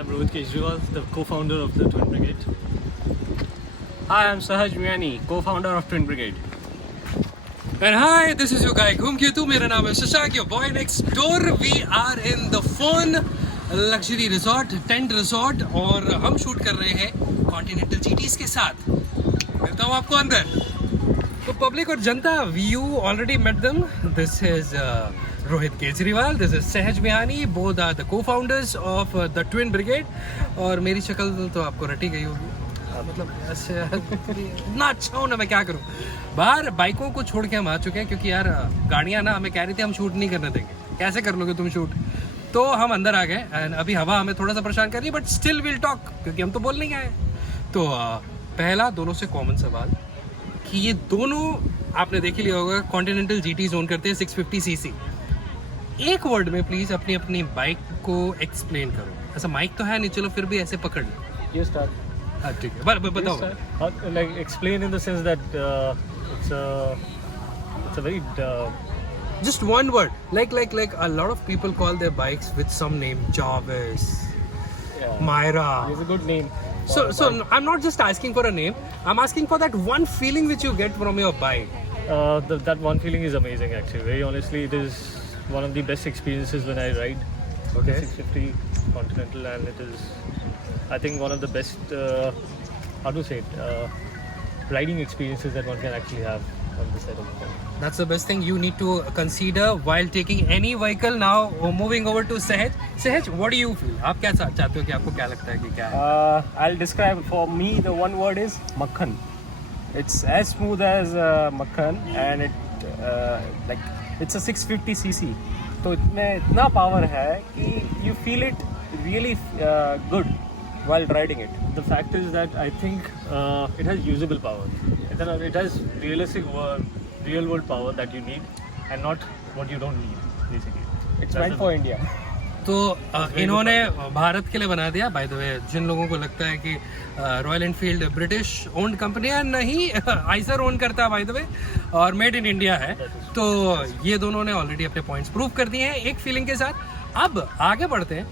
am Rohit Kejriwal, the co-founder of the Twin Brigade. Hi, I'm Sahaj Miani, co-founder of Twin Brigade. And hi, this is your guy Ghum Ketu. मेरा नाम है Shashank, your boy next door. We are in the Fun Luxury Resort, tent resort, और हम shoot कर रहे हैं continental जीटीज के साथ. मिलता हूँ आपको अंदर. तो पब्लिक और जनता, you already met them. This is Rohit Kejriwal, this is Sahaj Miani. Both are the co-founders of the Twin Brigade. और मेरी शक्ल तो आपको रटी गई होगी. मतलब ऐसे इतना अच्छा हूँ ना, मैं क्या करूँ. बाहर बाइकों को छोड़ के हम आ चुके हैं क्योंकि यार गाड़ियाँ ना हमें कह रही थी हम शूट नहीं करने देंगे. कैसे कर लोगे तुम शूट. तो हम अंदर आ गए एंड अभी हवा हमें थोड़ा सा परेशान कर रही है, बट स्टिल विल टॉक क्योंकि हम तो बोल नहीं आए. तो पहला दोनों से कॉमन सवाल कि ये दोनों आपने देख ही लिया होगा कॉन्टिनेंटल जीटी जोन करते हैं 650 सीसी. एक वर्ड में प्लीज अपनी अपनी बाइक को एक्सप्लेन करो. ऐसा माइक तो है नहीं, चलो फिर भी ऐसे पकड़ लो. You start. हाँ ठीक है, बताओ. Like explain in the sense that it's a very Just one word, like a lot of people call their bikes with some name, Jarvis, Myra. It's a good name. So I'm not just asking for a name. I'm asking for that one feeling which you get from your bike. That one feeling is amazing actually. Very honestly, it is one of the best experiences when I ride. Okay. 650 Continental, and it is, I think, one of the best, how to say it, riding experiences that one can actually have on this side of the car. That's the best thing you need to consider while taking any vehicle. Now moving over to Sahaj. Sahaj, what do you feel? आप क्या चाहते हो कि आपको क्या लगता है कि क्या है? I'll describe, for me, the one word is makhan. It's as smooth as makhan, and it's a 650cc. तो इसमें इतना power है कि you feel it really good while riding it. The fact is that I think it has usable power. It has real world power that you need, and not what you don't need, basically. It's meant for India. तो इन्होंने भारत के लिए बना दिया. By the way, जिन लोगों को लगता है कि royal Enfield British owned company है, नहीं, आइसर ओन करता है बाय द वे, और मेड इन इंडिया है. तो ये दोनों ने ऑलरेडी अपने पॉइंट्स प्रूव कर दिए हैं एक फीलिंग के साथ. अब आगे बढ़ते हैं.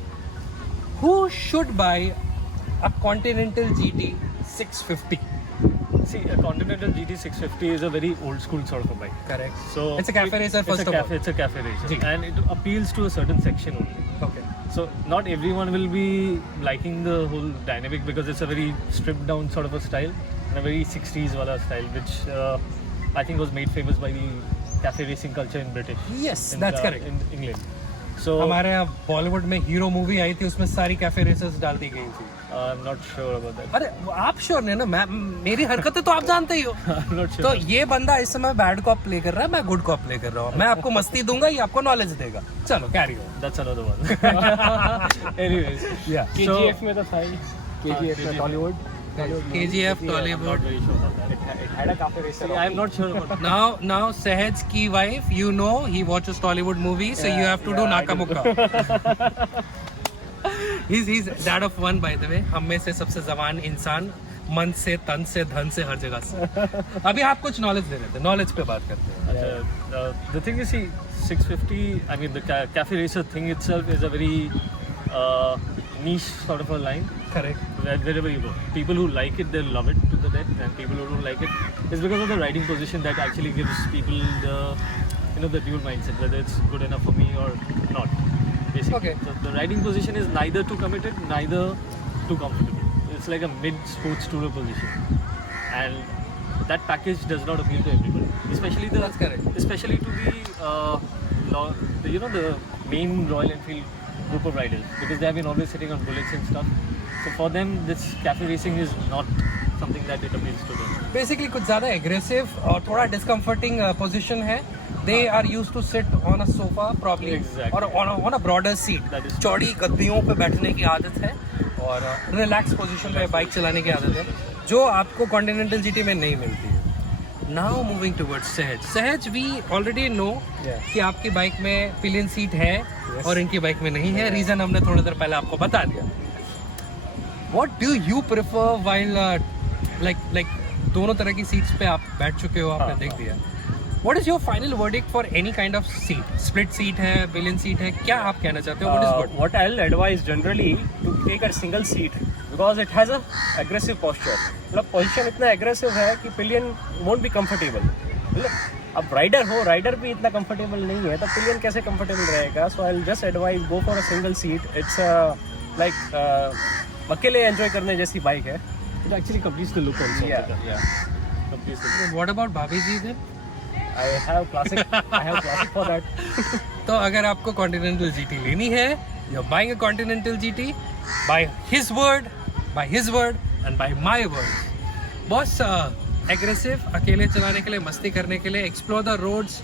Who should buy a Continental GT 650? See, a Continental GT 650 is a very old school sort of a bike. Correct. So it's a cafe racer first of all. It's a cafe racer, Ji. and it appeals to a certain section only. Okay. So not everyone will be liking the whole dynamic because it's a very stripped down sort of a style and a very 60s wala style, which I think was made famous by the cafe racing culture in British. Yes, that's correct. In England. So हमारे यहाँ बॉलीवुड में hero movie आई थी, उसमें सारी cafe racers डाल दी गई थी. I'm not sure about that. अरे आप श्योर नहीं ना, मैं मेरी हरकतें तो आप जानते ही हो. I'm not sure. तो ये बंदा इस समय बैड कॉप प्ले कर रहा है, मैं गुड कॉप प्ले कर रहा हूँ. मैं आपको मस्ती दूंगा, ये आपको नॉलेज देगा. चलो carry on. That's another one. Anyways, Yeah. KGF में तो था ही. KGF में Tollywood. KGF I'm not Tollywood. very sure about that. It had a cafe racer. I'm not sure about Now Sahaj की wife, you know, he watches Tollywood movies, so you have to do नाका He's dad of one, by the way. हम में से सबसे जवान इंसान, मन से, तन से, धन से, हर जगह से. अभी आप कुछ नॉलेज दे रहे थे, नॉलेज पे बात करते हैं. The thing is, see, 650, I mean, the cafe racer thing itself is a very niche sort of a line. Correct. Wherever you go, people who like it, they'll love it to the death, and people who don't like it, it's because of the riding position that actually gives people the dual mindset, whether it's good enough for me or not. Basically. Okay. So the riding position is neither too committed, neither too comfortable. It's like a mid-sports tourer position, and that package does not appeal to everybody. Especially That's correct. Especially to the main Royal Enfield group of riders, because they have been always sitting on bullets and stuff. So for them, this cafe racing is not something that it appeals to them. Basically कुछ ज़्यादा aggressive और थोड़ा discomforting position है. They are used to sit on a sofa probably, Exactly. or on a broader seat. That is true. चौड़ी गद्दियों पे बैठने की आदत है और रिलैक्स पोजीशन पे बाइक चलाने की आदत है, जो आपको कॉन्टिनेंटल जीटी में नहीं मिलती है. नाउ मूविंग टुवर्ड्स सहज. सहज, वी ऑलरेडी नो कि आपकी बाइक में पिलियन सीट है और इनकी बाइक में नहीं है. रीजन हमने थोड़ी देर पहले आपको बता दिया. What do you prefer while like दोनों तरह की सीट्स पे आप बैठ चुके हो, आपने देख दिया. What is your final verdict for any kind of seat? Split seat है, pillion seat है, क्या आप कहना चाहते हो? What is good? What I'll advise generally to take a single seat because it has a aggressive posture. मतलब position इतना aggressive है कि pillion won't be comfortable. मतलब अब राइडर भी इतना कंफर्टेबल नहीं है तो पिलियन कैसे कंफर्टेबल रहेगा. So I will just advise go for a single seat. It's like अकेले एंजॉय करने जैसी बाइक है. It actually completes the look also. Yeah. Completes the look. What about भाभी जी then? I have classic for that. तो अगर आपको Continental GT लेनी है, you're buying a Continental GT by his word and by my word. Boss aggressive, अकेले चलाने के लिए, मस्ती करने के लिए, explore the roads,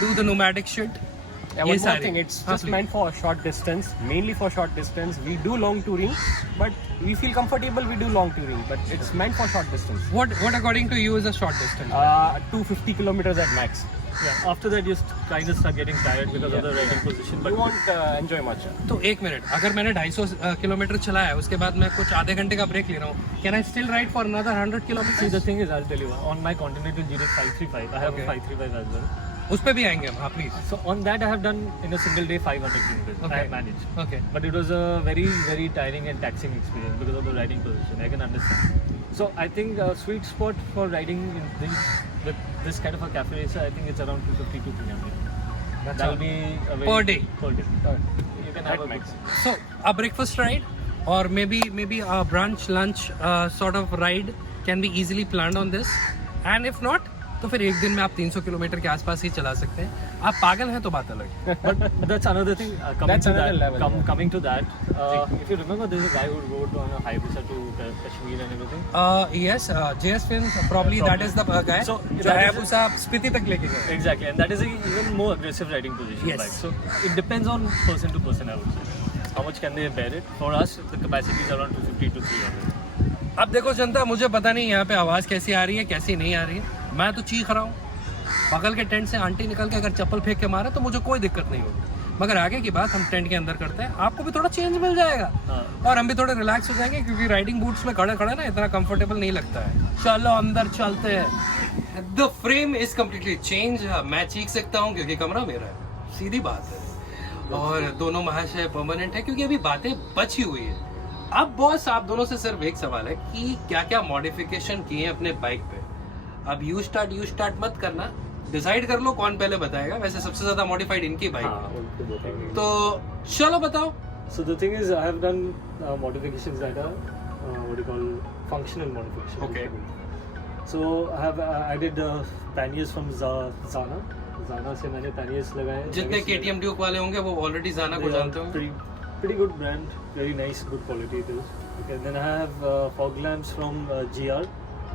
do the nomadic shit. Yeah, one more thing, it's just meant for short distance, mainly for short distance. We do long touring, but we feel comfortable we do long touring, but it's meant for short distance. What according to you is a short distance? 250 kilometers at max. Yeah, after that you kind of start getting tired because of the riding position. But But you won't enjoy much. तो एक minute, अगर मैंने 250 kilometre चलाया है, उसके बाद मैं कुछ आधे घंटे का ब्रेक ले रहा हूँ, can I still ride for another 100 see, kilometers? the thing is, I'll tell you, on my Continental GT 535, I have Okay. a 535 as well. उस पे भी आएंगे हम, हाँ please. So on that, I have done in a single day 500 kilometers. I Okay. have managed. Okay. But it was a very, very tiring and taxing experience because of the riding position. I can understand. So I think a sweet spot for riding with this kind of a cafe racer, I think it's around 250 to 300. That will be a very Per day? Per day. You can have a max. good. So a breakfast ride or maybe a brunch lunch sort of ride can be easily planned on this. And if not, तो फिर एक दिन में आप 300 kilometre के आसपास ही चला सकते हैं. आप पागल हैं तो बात अलग है. But that's another thing. Coming That's to another that, level, coming to that, if you remember, there's a guy who rode on a Hayabusa to Kashmir and everything. Yes, JS Films, probably that is the guy. So, जो that is Hayabusa Spiti तक लेके गए. Exactly, and that is a even more aggressive riding position. Yes. Bike. So it depends on person to person, I would say. How much can they bear it? For us, the capacity is around 250 to 300. अब देखो जनता, मुझे पता नहीं यहाँ पे आवाज़ कैसी आ रही है, कैसी नहीं आ रही है. मैं तो चीख रहा हूँ. बगल के टेंट से आंटी निकल के अगर चप्पल फेंक के मारे तो मुझे कोई दिक्कत नहीं होगी. मगर आगे की बात हम टेंट के अंदर करते हैं, आपको भी थोड़ा चेंज मिल जाएगा. हाँ. और हम भी थोड़े रिलैक्स हो जाएंगे क्योंकि राइडिंग बूट्स में खड़े खड़े ना इतना कंफर्टेबल नहीं लगता है. चलो अंदर चलते हैं. The frame is completely change. मैं चीख सकता हूँ क्योंकि कमरा मेरा है, सीधी बात है. और दोनों महाशय परमानेंट है क्योंकि अभी बातें बची हुई है. अब बॉस आप दोनों से सिर्फ एक सवाल है कि क्या क्या मॉडिफिकेशन किए हैं अपने बाइक पे. अब यू स्टार्ट मत करना, डिसाइड कर लो कौन पहले बताएगा. वैसे सबसे ज्यादा मॉडिफाइड इनकी बाइक हाँ, है, उनको बताएंगे. तो चलो बताओ. So the thing is, I have done modifications that are what do you call functional modifications. Okay. So I have added panniers from Zana. Zana से मैंने panniers लगाए. जितने KTM Duke वाले होंगे वो ऑलरेडी जाना को जानते होंगे. Pretty good brand, very nice, good quality it is. Okay, then I have fog lamps from GR,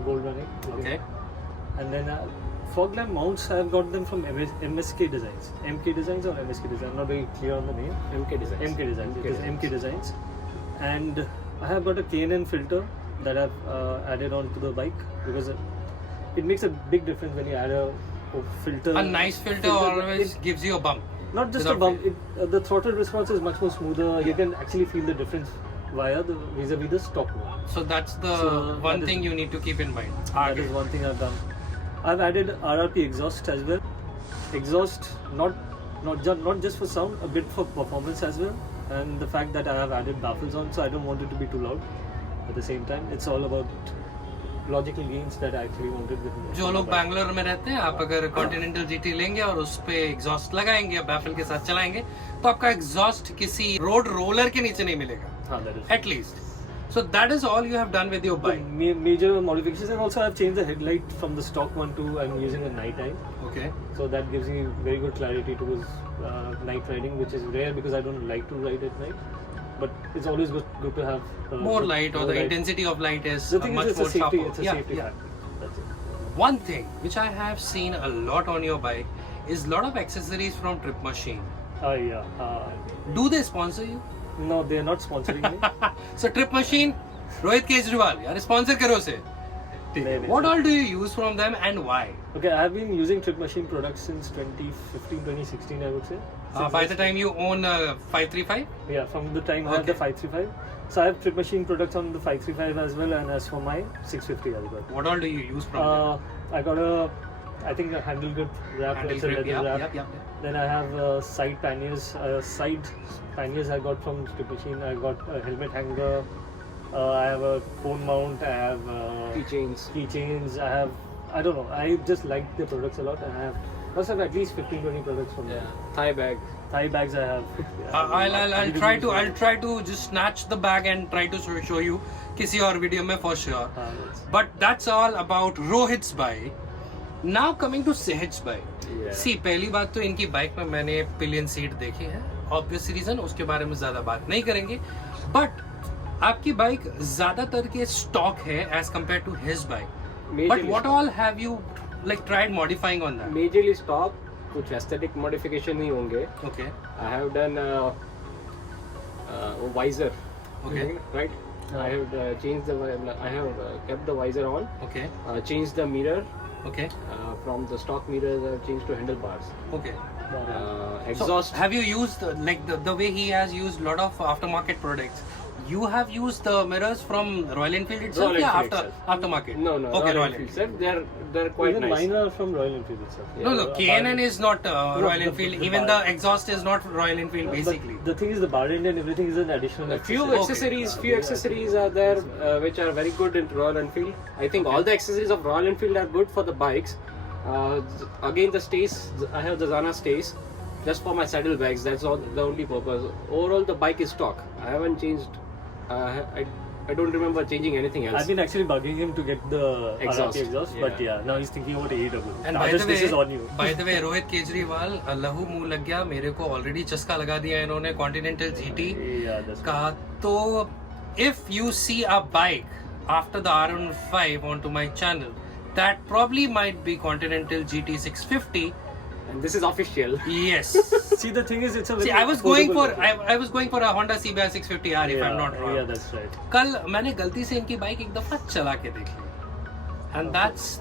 Gold Running. Okay. And then fog lamp mounts, I have got them from MSK Designs. MK Designs or MSK Designs, I'm not very clear on the name. MK Designs. MK Designs, it is MK Designs. And I have got a K&N filter that I've added on to the bike because it makes a big difference when you add a filter. A nice filter always gives you a bump. Not just Without a bump, the throttle response is much more smoother. You can actually feel the difference vis-a-vis the stock one. So that's the one thing you need to keep in mind. That is one thing I've done. I've added RRP exhaust as well. Exhaust not just for sound, a bit for performance as well. And the fact that I have added baffles on, so I don't want it to be too loud. At the same time, it's all about logical gains that I actually wanted with जो लोग बैंगलोर में रहते हैं, आप अगर continental GT लेंगे और उस पे एग्जॉस्ट लगाएंगे या बैफल के साथ चलाएंगे तो आपका एग्जॉस्ट किसी रोड रोलर के नीचे नहीं मिलेगा. हाँ, that is. At least. So that is all you have done with your bike. Major modifications, and also I've changed the headlight from the stock one to I'm using a night time. Okay. So that gives me very good clarity towards night riding, which is rare because I don't like to ride at night. But it's always good to have More light, or more the light. intensity of light is The thing much is, it's more a safety. sharper. It's a Yeah, safety yeah. factor. That's it. One thing which I have seen a lot on your bike is lot of accessories from Trip Machine. Yeah. Do they sponsor you? No, they are not sponsoring me. So Trip Machine, Rohit Kejriwal, यार sponsor करो उसे. नहीं. What all do you use from them and why? Okay, I have been using Trip Machine products since 2015, 2016, I would say. By the time you own 535? Yeah, from the time I had the 535. So I have Trip Machine products on the 535 as well, and as for my 650 as well. What all do you use from them? I got a I think a handle grip wrap, Handle it's a grip, leather yeah, wrap. yeah. Then I have side panniers. Side panniers I got from Strip Machine. I got a helmet hanger. I have a phone mount. I have keychains. I have, I don't know. I just like the products a lot. I must have at least 15-20 products from them. Thigh bag. Thigh bags I have. I'll try to just snatch the bag and try to show you किसी और video में for sure. But that's all about Rohit's bike. Now coming to Sehaj's bike. See, पहली बात तो इनकी bike में मैंने pillion seat देखी है. Obvious reason, उसके बारे में ज्यादा बात नहीं करेंगे. But आपकी बाइक ज्यादातर के स्टॉक है as compared to his bike. But what all have you like tried modifying on that? Majorly stock. कुछ aesthetic modification नहीं होंगे. Okay. I have done visor. Okay. Right. I have changed the. I have kept the visor on. Okay. Changed the mirror. Okay. From the stock mirrors, I've changed to handlebars. Okay. Exhaust. So have you used like the way he has used lot of aftermarket products? You have used the mirrors from Royal Enfield itself, Royal Enfield yeah, aftermarket. No. Okay, Royal Enfield. Sir, they're quite Even nice. mine are from Royal Enfield itself. No, K&N is not Royal the- Enfield. the Even bar- the exhaust is not Royal Enfield, basically. But the thing is, the bar end and everything is an additional. Few accessory. accessories are there which are very good in Royal Enfield. I think all the accessories of Royal Enfield are good for the bikes. Again, the stays, I have the Zana stays just for my saddlebags. That's all the only purpose. Overall, the bike is stock. I haven't changed. I don't remember changing anything else. I've been actually bugging him to get the Exhaust. RRP exhaust, but Yeah. now he's thinking about AEW. And Now this is on you. by the way, Rohit Kejriwal लहू मुंह लग गया. मेरे को already चस्का लगा दिया इन्होंने कॉन्टिनेंटल GT Yeah, that's का. तो if you see a bike after the R15 onto my channel, that probably might be Continental GT 650. And this is official. Yes. See, the thing is, it's a very See, I was going for affordable I was going for a Honda CBR 650R if I'm not wrong. Yeah, that's right. कल मैंने गलती से इनकी bike एक दफा चला के देख ली. And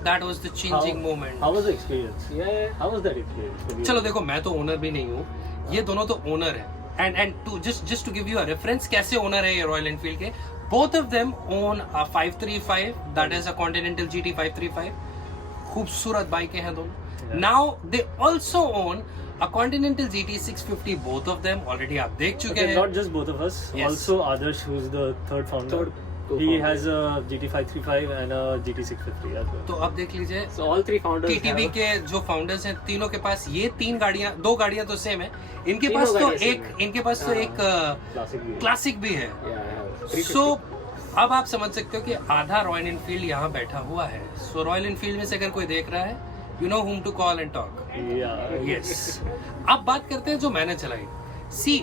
that was the changing moment. How was the experience? Yeah. How was that experience? for you? चलो देखो, मैं तो ओनर भी नहीं हूँ, ये दोनों तो ओनर है. And to just to give you a reference, कैसे ओनर है ये रॉयल एनफील्ड के. Both of them own a 535, that is a Continental GT 535. खूबसूरत बाइकें हैं दोनों. Now they also own a Continental GT 650. Both of them already आप देख चुके Okay, हैं. not just both of us. Yes. Also, Adarsh, who's the third founder. Third He co-founder. has a GT 535 and a GT 650 as well. तो अब देख लीजिए, So all three founders. TTB have- के जो फाउंडर्स हैं तीनों के पास ये दो गाड़ियां तो सेम है. इनके तीनों पास तो गाड़ियां same है. इनके पास तो एक Classic view. क्लासिक भी है. Yeah, I have 350. सो अब आप समझ सकते हो कि आधा रॉयल एनफील्ड यहाँ बैठा हुआ है. सो रॉयल एनफील्ड में से अगर कोई देख रहा है, you know whom to call and talk. Yeah. Yes. अब बात करते हैं जो मैंने चलाई. See,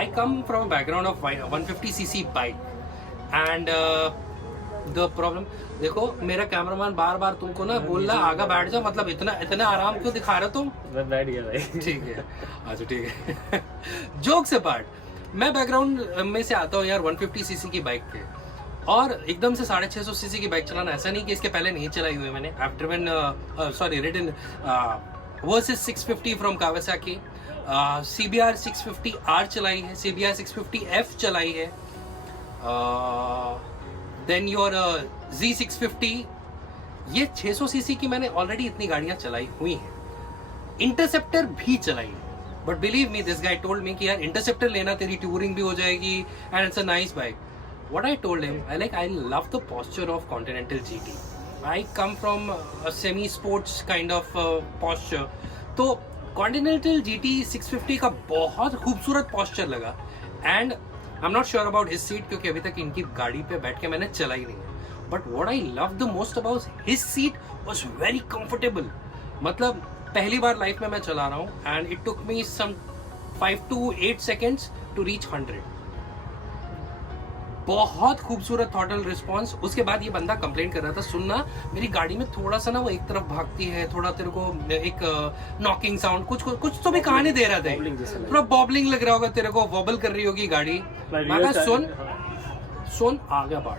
I come from a background of 150cc bike and the problem, देखो मेरा कैमरामैन बार बार तुमको ना बोल रहा आगे बैठ जाओ, मतलब इतना आराम क्यों दिखा रहे हो तुम. मैं बैठ गया भाई. ठीक है, अच्छा ठीक है. जोक्स अपार्ट, मैं बैकग्राउंड में से आता हूँ यार 150cc की बाइक के, और एकदम से 650cc की बाइक चलाना, ऐसा नहीं कि इसके पहले नहीं चलाई हुई मैंने. I have driven ridden versus 650 from Kawasaki, CBR 650R चलाई है, CBR 650F चलाई है, देन योर Z650. ये 600cc की मैंने ऑलरेडी इतनी गाड़ियां चलाई हुई हैं. इंटरसेप्टर भी चलाई है, but believe me, this guy told me कि यार इंटरसेप्टर लेना, तेरी टूरिंग भी हो जाएगी and it's a nice bike. What I told him, I love the posture of Continental GT. I come from a semi-sports kind of posture. तो Continental GT 650 का बहुत खूबसूरत posture लगा. And I'm not sure about his seat क्योंकि अभी तक इनकी गाड़ी पे बैठ के मैंने चलाई नहीं. But what I loved the most about his seat was very comfortable. मतलब पहली बार लाइफ में मैं चला रहा हूँ and it took me some 5 to 8 seconds to reach 100. बहुत खूबसूरत थ्रॉटल रिस्पॉन्स. उसके बाद ये बंदा कंप्लेन कर रहा था, सुनना मेरी गाड़ी में थोड़ा सा ना वो एक तरफ भागती है, थोड़ा तेरे को एक नॉकिंग साउंड, कुछ तो भी कहानी दे रहा था. Bobbling जैसा लग थोड़ा बॉबलिंग लग रहा होगा तेरे को, वॉबल कर रही होगी गाड़ी. My मैं real कहा time- सुन आगे बढ़,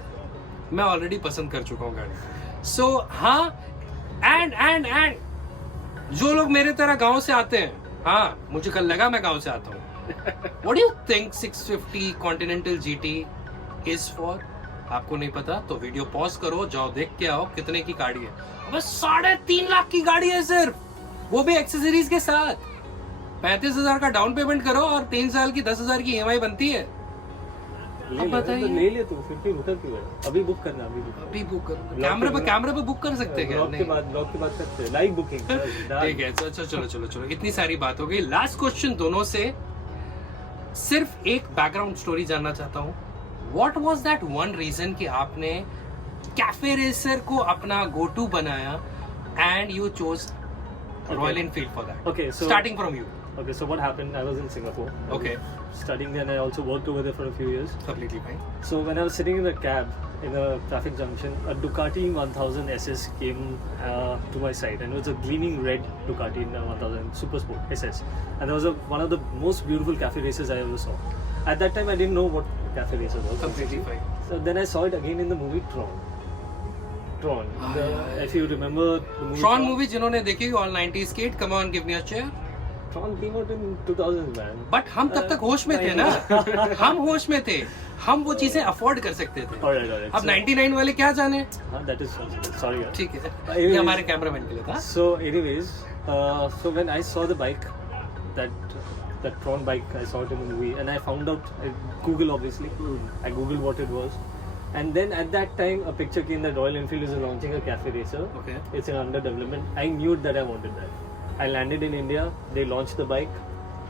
मैं ऑलरेडी पसंद कर चुका हूँ गाड़ी. सो हाँ, एंड जो लोग मेरे तरह गांव से आते हैं, हाँ मुझे कल लगा मैं गांव से आता हूँ. What do you think 650 Continental GT is for? आपको नहीं पता तो वीडियो पॉज करो, जाओ देख के आओ कितने की गाड़ी है। बस 3.5 लाख की गाड़ी है सिर्फ, वो भी एक्सेसरीज के साथ। 35,000 का डाउन पेमेंट करो और 3 साल की 10,000 की EMI बनती है। ले बताइए। ले ले तू, फिर भी रुका क्यों है? अभी बुक करना, अभी बुक करो। कैमरे पे बुक कर सकते हैं क्या? ब्लॉग के बाद करते हैं लाइव बुकिंग। ठीक है, चलो इतनी सारी बात हो गई। लास्ट क्वेश्चन दोनों से, सिर्फ एक बैकग्राउंड स्टोरी जानना चाहता हूँ। What was that one reason कि आपने कैफे रेसर को अपना गो टू बनाया and you chose Royal Enfield for that? Okay, so starting from you. Okay, so what happened? I was in Singapore. I Okay. was studying there, and I also worked over there for a few years. Completely fine. So when I was sitting in a cab in a traffic junction, a Ducati 1000 SS came to my side, and it was a gleaming red Ducati 1000 Super Sport SS, and it was one of the most beautiful cafe races I ever saw. At that time, I didn't know what cafe racer was. Completely fine. So then I saw it again in the movie Tron. If you remember the movie Tron movie जिन्होंने देखी, all 90s kid, come on give me a chair. Tron came out in 2000, man. But हम तब तक होश में थे ना, हम होश में थे, हम वो चीजें अफोर्ड कर सकते थे। Alright. अब 99 वाले क्या जाने। That is sorry. Yeah. ठीक है, Anyways. ये हमारे कैमरामैन के लिए था। So, anyways, so when I saw the bike, that Tron bike, I saw it in the movie, and I found out, Google obviously, I googled what it was, and then at that time a picture came that Royal Enfield is launching a cafe racer. Okay. It's under development. I knew that I wanted that. I landed in India. They launched the bike.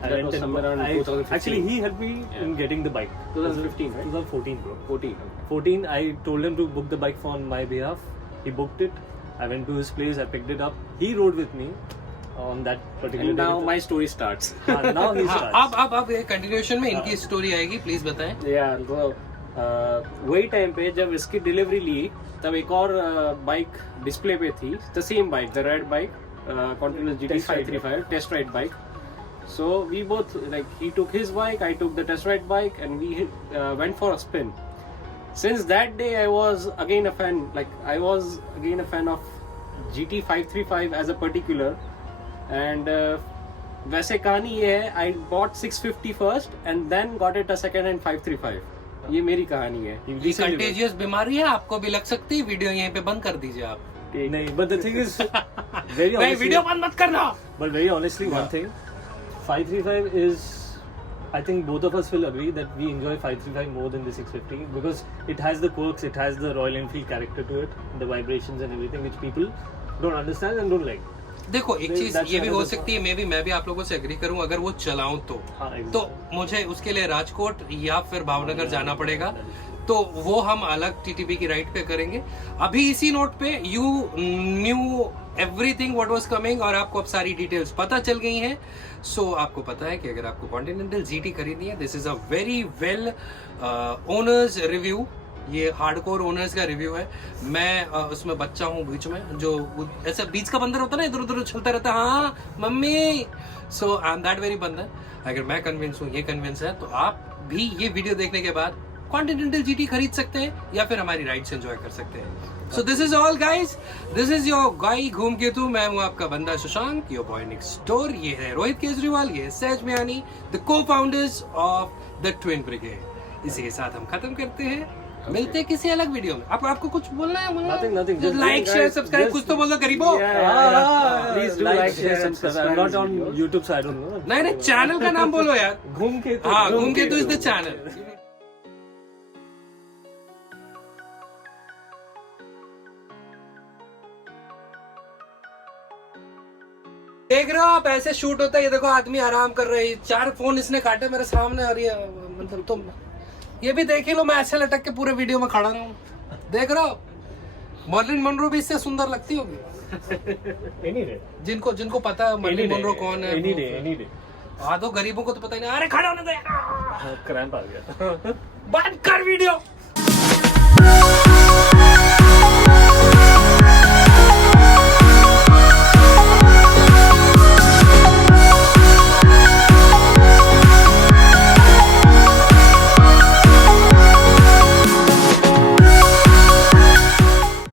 That was somewhere around 2015. Actually, he helped me in getting the bike. 2015, right? 2014, bro. 14. 14, I told him to book the bike on my behalf. He booked it. I went to his place. I picked it up. He rode with me on that particular And now day. my story starts. Now he starts. अब ये continuation में इनकी story आएगी, please बताएं। Yeah, तो वही time पे जब इसकी डिलीवरी ली, तब एक और बाइक डिस्प्ले पे थी, the same bike, the red bike, Continental GT 535 test ride bike. So we both, like, he took his bike, I took the test ride bike, and we went for a spin. Since that day, I was again a fan. Of GT 535 as a particular. And वैसे कहानी ये है, I bought 650 first and then got it a second hand 535. ये मेरी कहानी है। ये contagious बीमारी है, आपको भी लग सकती है। वीडियो यहीं पे बंद कर दीजिए आप। नहीं, but the thing is, very नहीं, honestly, वीडियो बंद मत करना। but very honestly, one thing, 535 is, I think both of us will agree that we enjoy 535 more than the 650 because it has the quirks, it has the Royal Enfield character to it, the vibrations and everything which people don't understand and don't like. देखो एक चीज That's ये भी हो another सकती है, मैं भी आप लोगों से एग्री करूं, अगर वो चलाऊं तो हाँ, exactly. तो मुझे उसके लिए राजकोट या फिर भावनगर जाना पड़ेगा, तो वो हम अलग टीटीबी की राइड पे करेंगे। अभी इसी नोट पे you new everything what was coming और आपको अब सारी डिटेल्स पता चल गई हैं। सो आपको पता है कि अगर आपको कॉन्टिनेंटल जीटी खरीदनी है, this is a very well owners review, ये हार्डकोर ओनर्स का रिव्यू है। मैं उसमें बच्चा हूँ बीच में, जो ऐसा बीच का बंदर होता है ना, इधर उधर उछलता रहता है, हाँ mummy. So I am that very बंदर। अगर मैं कन्विंस हूँ, ये कन्विंस है, तो आप भी ये वीडियो देखने के बाद कॉन्टिनेंटल जीटी खरीद सकते हैं या फिर हमारी राइड्स एंजॉय कर सकते हैं। So this is all guys, this is your गाई घूम के तू। मैं हूँ आपका बंदा Shashank, your boy next door. ये है रोहित केजरीवाल, ये है सहज मियानी, द को founders of the twin brigade. इसी के साथ हम खत्म करते हैं, मिलते हैं किसी अलग वीडियो में। आपको कुछ बोलना है? Nothing. Just like share subscribe कुछ तो बोलो गरीबो। Please do like, share, subscribe. I'm not on YouTube, so I don't know. नहीं, चैनल का नाम बोलो यार। घूम के तो, हाँ, घूम के तो इज द चैनल। देख रहे हो आप, ऐसे शूट होता है। ये देखो आदमी आराम कर रहे हैं, 4 फोन इसने काटे मेरे सामने, और ये मतलब तुम ये भी देख ही लो, मैं ऐसे लटक के पूरे वीडियो में खड़ा रहूं। देख रहे हो, मर्लिन मनरो भी इससे सुंदर लगती होगी। Any day. जिनको पता है मर्लिन मनरो कौन है। Any day. हाँ, तो गरीबों को तो पता ही नहीं। अरे खड़ा होने दे, क्रैम्प आ गया। बंद कर वीडियो।